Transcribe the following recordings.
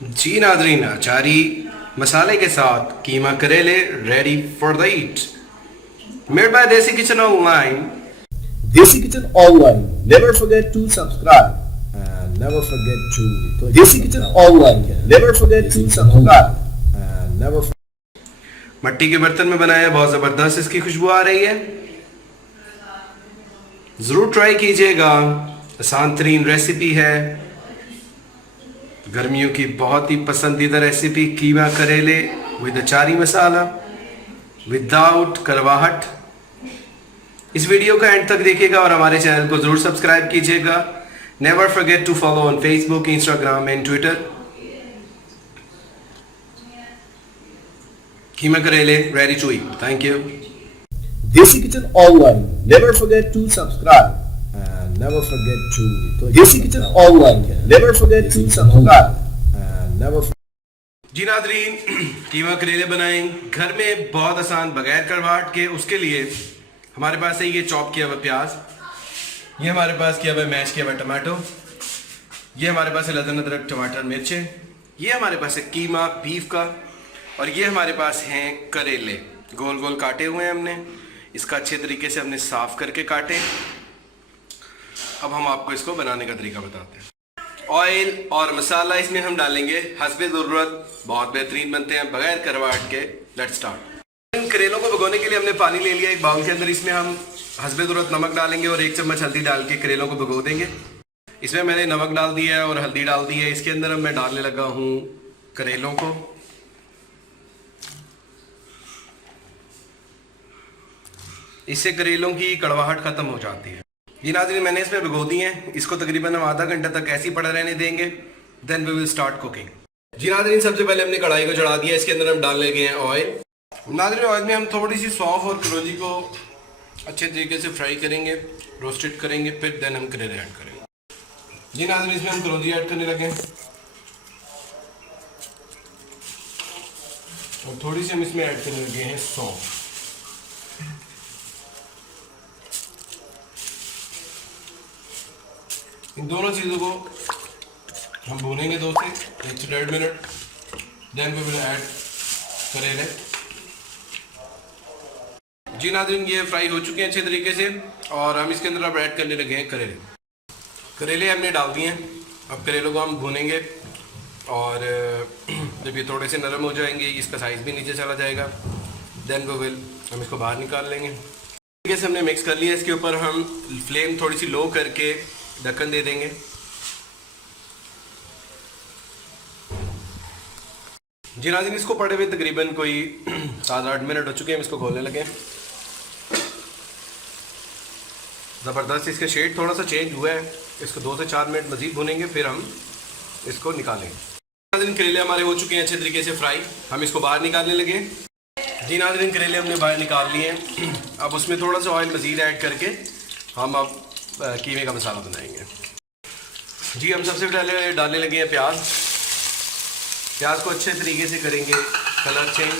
जी Nadreen, अचारी मसाले के साथ keema karele ready for the eat, made by Desi Kitchen Online. Desi Kitchen Online. Never forget to subscribe. And never forget to click Desi Kitchen Online. Never forget to subscribe. And never मट्टी के बर्तन में बनाया, बहुत ज़बरदस्त इसकी खुशबू आ रही है। ज़रूर ट्राई कीजिएगा, आसान तरीन रेसिपी है, गर्मियों की बहुत ही पसंदीदा रेसिपी कीमा करेले विद अचारी मसाला, विदाउट करवाहट। इस वीडियो का एंड तक देखिएगा और हमारे चैनल को जरूर सब्सक्राइब कीजिएगा। Never forget to follow on Facebook, Instagram and Twitter. Keema karele ready to eat. Thank you. Desi Kitchen Online. Never forget to subscribe. And never forget to click Desi Kitchen Online. Never forget to subscribe. And never जी नादरीन, कीमा करेले बनाएं घर में बहुत आसान, बगैर करवाहट के। उसके लिए हमारे पास है ये चॉप किया हुआ प्याज, ये हमारे पास किया हुआ मैश किया हुआ टमाटो, ये हमारे पास है लहसुन अदरक टमाटर मिर्चें, ये हमारे पास है कीमा बीफ का, और ये हमारे पास हैं करेले गोल गोल काटे हुए हैं हमने। इसका अच्छे तरीके से हमने साफ करके काटे। अब हम आपको इसको बनाने का तरीका बताते हैं। ऑयल और मसाला इसमें हम डालेंगे हस्बे ज़रूरत, बहुत बेहतरीन बनते हैं बगैर करवाहट के। Let's start. इन करेलों को भिगोने के लिए हमने पानी ले लिया एक बाउल के अंदर। इसमें हम हस्बे ज़रूरत नमक डालेंगे और 1 चम्मच हल्दी डाल के करेलों को भिगो देंगे। इसमें मैंने नमक डाल दिया है और हल्दी डाल दी है। इसके अंदर अब मैं डालने लगा हूँ करेलों को। इससे करेलों की कड़वाहट खत्म हो जाती है। ये नाज़रीन, मैंने इसमें भिगो दी हैं। इसको तकरीबन हम आधा घंटा तक ऐसे ही पड़ा रहने देंगे। Then we will start cooking. जी नाज़रीन, सबसे पहले हमने कढ़ाई को चढ़ा दिया। इसके अंदर हम डालने लगे हैं ऑयल। नाज़रीन, ऑयल में हम थोड़ी सी सौंफ और कलौंजी को अच्छे तरीके से फ्राई करेंगे, रोस्टेड करेंगे, फिर देन हम करेले ऐड करेंगे। जी नाज़रीन, इसमें हम कलौंजी ऐड करने लगे और थोड़ी सी हम इसमें ऐड करने लगे हैं सौंफ। इन दोनों चीज़ों को हम भूनेंगे 2 से 1 से 1.5 minute. Then we will add करेले। जी नाज़रीन, ये फ्राई हो चुके हैं अच्छे तरीके से और हम इसके अंदर अब ऐड करने लगे हैं करेले। करेले हमने डाल दिए हैं। अब करेलों को हम भूनेंगे और जब ये थोड़े से नरम हो जाएंगे, इसका साइज़ भी नीचे चला जाएगा, देन वी विल हम इसको बाहर निकाल लेंगे। तरीके से हमने मिक्स कर लिया। इसके ऊपर हम फ्लेम थोड़ी सी लो करके ढक्कन दे देंगे। जी नाज़रीन, इसको पड़े हुए तकरीबन कोई 7-8 मिनट हो चुके हैं। हम इसको खोलने लगे। ज़बरदस्त इसका शेड थोड़ा सा चेंज हुआ है। इसको 2 से 4 मिनट मज़ीद भुनेंगे, फिर हम इसको निकालेंगे। नाज़रीन, करेले हमारे हो चुके हैं अच्छे तरीके से फ्राई। हम इसको बाहर निकालने लगे। जी नाज़रीन, करेले हमने बाहर निकाल लिए हैं। अब उसमें थोड़ा सा ऑयल मज़ीद ऐड करके हम अब कीमे का मसाला बनाएंगे। जी, हम सबसे पहले डालने लगे हैं प्याज। प्याज को अच्छे तरीके से करेंगे colour change,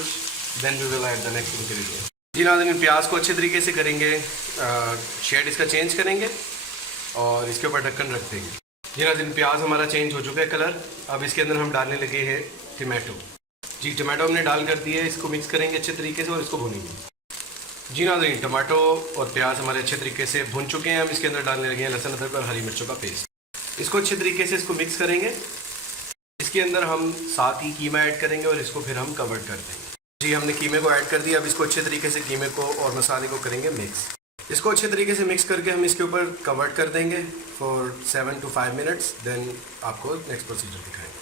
then we will add the next ingredient. जी नाज़रीन, प्याज को अच्छे तरीके से करेंगे शेड इसका चेंज करेंगे और इसके ऊपर ढक्कन रख देंगे। जी नाज़रीन, प्याज हमारा चेंज हो चुका है कलर। अब इसके अंदर हम डालने लगे हैं टमाटो। जी, टमाटो हमने डाल कर दिए। इसको मिक्स करेंगे अच्छे तरीके से और इसको भूनेंगे। जी नाज़रीन, टमाटो और प्याज हमारे अच्छे तरीके से भुन चुके हैं। हम इसके अंदर डालने लगे हैं लहसुन अदरक और हरी मिर्चों का पेस्ट। इसको अच्छे तरीके से इसको मिक्स करेंगे। इसके अंदर हम साथ ही कीमा ऐड करेंगे और इसको फिर हम कवर कर देंगे। जी, हमने कीमे को ऐड कर दिया। अब इसको अच्छे तरीके से कीमे को और मसाले को करेंगे मिक्स। इसको अच्छे तरीके से मिक्स करके हम इसके ऊपर कवर कर देंगे फॉर 7 to 5 मिनट्स। देन आपको नेक्स्ट प्रोसीजर दिखाएंगे।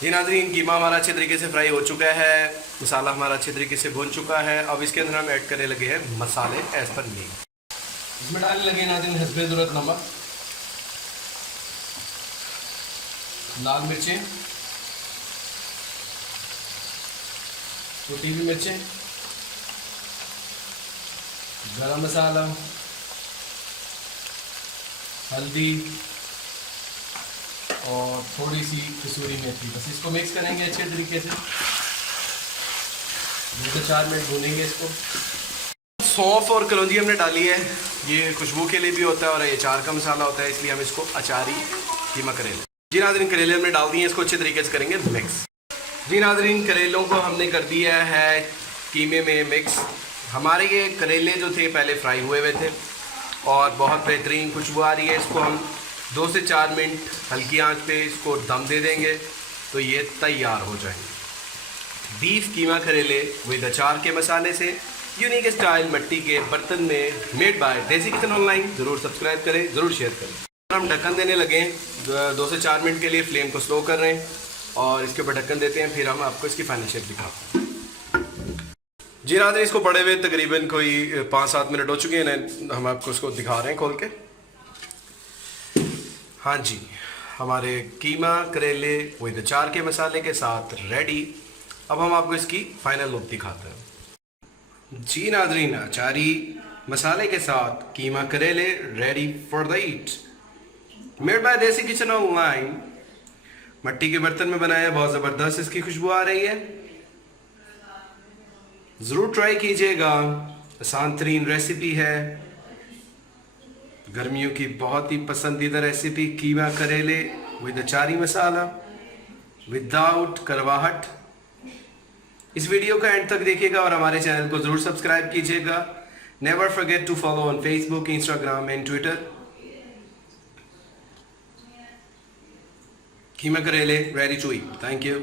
जी नाज़रीन, कीमा हमारा अच्छे तरीके से फ्राई हो चुका है, मसाला हमारा अच्छे तरीके से भुन चुका है। अब इसके अंदर हम ऐड करने लगे हैं मसाले एज पर नीड। इसमें डालने लगे नाज़रीन हस्बे ज़रूरत नमक, लाल मिर्चें, कुटी हुई मिर्चें, गरम मसाला, हल्दी और थोड़ी सी कसूरी मेथी। बस इसको मिक्स करेंगे अच्छे तरीके से। 2 से 4 मिनट भूनेंगे इसको। सौंफ और कलौंजी हमने डाली है। ये खुशबू के लिए भी होता है और ये अचार का मसाला होता है, इसलिए हम इसको अचारी कीमा करेंगे। जी नाज़रीन, करेले हमने डाल दिए, इसको अच्छे तरीके से करेंगे मिक्स। जी नाज़रीन, करेलों को हमने कर दिया है कीमे में मिक्स। हमारे ये करेले जो थे पहले फ्राई हुए हुए थे और बहुत बेहतरीन खुशबू आ रही है। इसको हम 2 से 4 मिनट हल्की आंच पे इसको दम दे देंगे तो ये तैयार हो जाएंगे। बीफ कीमा करेले विद अचार के मसाले से यूनिक स्टाइल मट्टी के बर्तन में, made by Desi Kitchen online. ज़रूर सब्सक्राइब करें, ज़रूर शेयर करें। हम ढक्कन देने लगे, 2 से 4 मिनट के लिए फ्लेम को स्लो कर रहे हैं और इसके ऊपर ढक्कन देते हैं, फिर हम आपको इसकी फाइनल शेप दिखाते हैं। जी नाज़रीन, इसको पड़े हुए तकरीबन कोई 5-7 मिनट हो चुके हैं, हम आपको इसको दिखा रहे हैं खोल के। हाँ जी, हमारे कीमा करेले विद अचार के मसाले के साथ रेडी। अब हम आपको इसकी फाइनल लुक दिखाते हैं। जी नाज़रीन, अचारी मसाले के साथ keema karele ready for the eat, made by Desi Kitchen online. मट्टी के बर्तन में बनाया, बहुत ज़बरदस्त इसकी खुशबू आ रही है। ज़रूर ट्राई कीजिएगा, आसान तरीन रेसिपी है, गर्मियों की बहुत ही पसंदीदा रेसिपी कीमा करेले विद अचारी मसाला विदाउट करवाहट। इस वीडियो का एंड तक देखिएगा और हमारे चैनल को ज़रूर सब्सक्राइब कीजिएगा। Never forget to follow on Facebook, Instagram and Twitter. Keema karele ready to eat. Thank you.